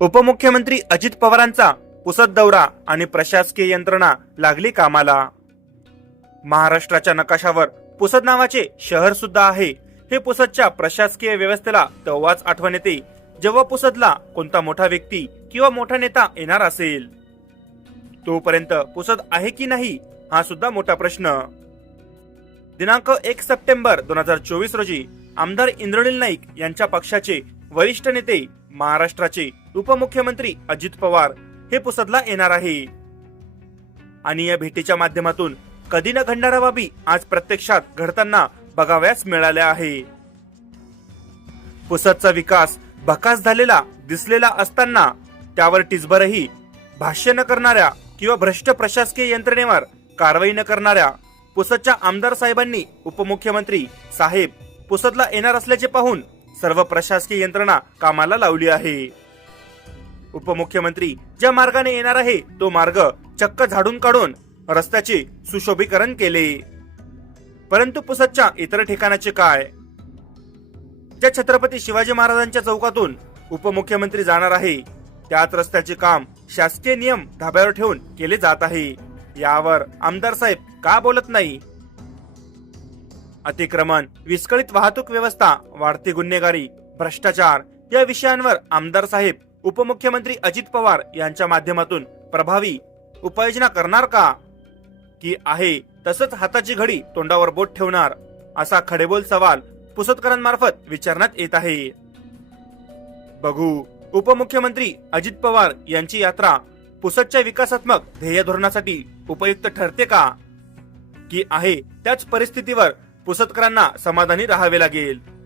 उपमुख्यमंत्री अजित पवारांचा पुसद दौरा आणि प्रशासकीय यंत्रणा लागली कामाला. महाराष्ट्राच्या नकाशावर पुसद नावाचे शहर सुद्धा आहे. हे पुसदच्या प्रशासकीय व्यवस्थेला तेव्हाच आठवण येते जेव्हा पुसदला कोणता मोठा व्यक्ती किंवा मोठा नेता येणार असेल. तोपर्यंत पुसद आहे की नाही हा सुद्धा मोठा प्रश्न. दिनांक एक सप्टेंबर दोन हजार चोवीस रोजी आमदार इंद्रनील नाईक यांच्या पक्षाचे वरिष्ठ नेते महाराष्ट्राचे उपमुख्यमंत्री अजित पवार हे पुसदला येणार आहे. आणि या भेटीच्या माध्यमातून कधी न घडणाऱ्या बाबी आज प्रत्यक्षात घडताना बघाव्यास मिळाल्या आहे. पुसदचा विकास भकास झालेला दिसलेला असताना त्यावर टिचभरही भाष्य न करणाऱ्या किंवा भ्रष्ट प्रशासकीय यंत्रणेवर कारवाई न करणाऱ्या पुसदच्या आमदार साहेबांनी उपमुख्यमंत्री साहेब पुसदला येणार असल्याचे पाहून सर्व प्रशासकीय यंत्रणा कामाला लावली आहे. उपमुख्यमंत्री ज्या मार्गाने येणार आहे तो मार्ग चक्क झाडून काढून रस्त्याचे सुशोभीकरण केले. परंतु पुसदच्या इतर ठिकाणाचे काय? ज्या छत्रपती शिवाजी महाराजांच्या चौकातून उपमुख्यमंत्री जाणार आहे त्याच रस्त्याचे काम शासकीय नियम धाब्यावर ठेवून केले जात आहे. यावर आमदार साहेब का बोलत नाही? अतिक्रमण विस्कळीत वाहतूक व्यवस्था वाढती गुन्हेगारी भ्रष्टाचार या विषयांवर आमदार साहेब उपमुख्यमंत्री अजित पवार यांच्या माध्यमातून प्रभावी उपाययोजना करणार का? की आहे तसंच हाताची घडी तोंडावर बोट ठेवणार असा खडेबोल सवाल पुसतकरांमार्फत विचारण्यात येत आहे. बघू उपमुख्यमंत्री अजित पवार यांची यात्रा पुसदच्या विकासात्मक ध्येय धोरणासाठी उपयुक्त ठरते का? की आहे त्याच परिस्थितीवर पुसतकरांना समाधानी राहावे लागेल.